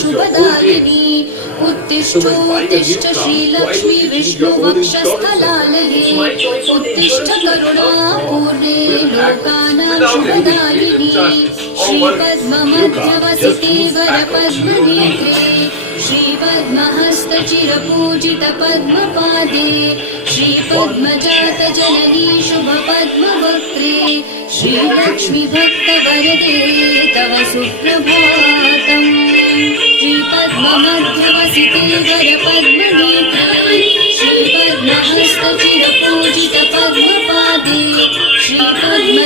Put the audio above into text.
शुभदायिनी उत्तिष्ठोत्तिष्ठ श्रीलक्ष्मी विष्णुवक्षस्थलालये उत्तिष्ठ करुणापूर्णे लोकानां शुभदायिनी श्रीपद्ममध्यवसिते वरपद्मनेत्रे श्रीपद्महस्तचिरपूजितपद्मपादे श्रीपद्मजातजननी शुभपद्मवक्त्रे श्रीलक्ष्मी भक्तवरदे तव सुप्रभातम् श्रीपद्ममध्यवसिते वरपद्मनेत्रे श्रीपद्महस्तचिरपूजितपद्मपादे श्रीपद्म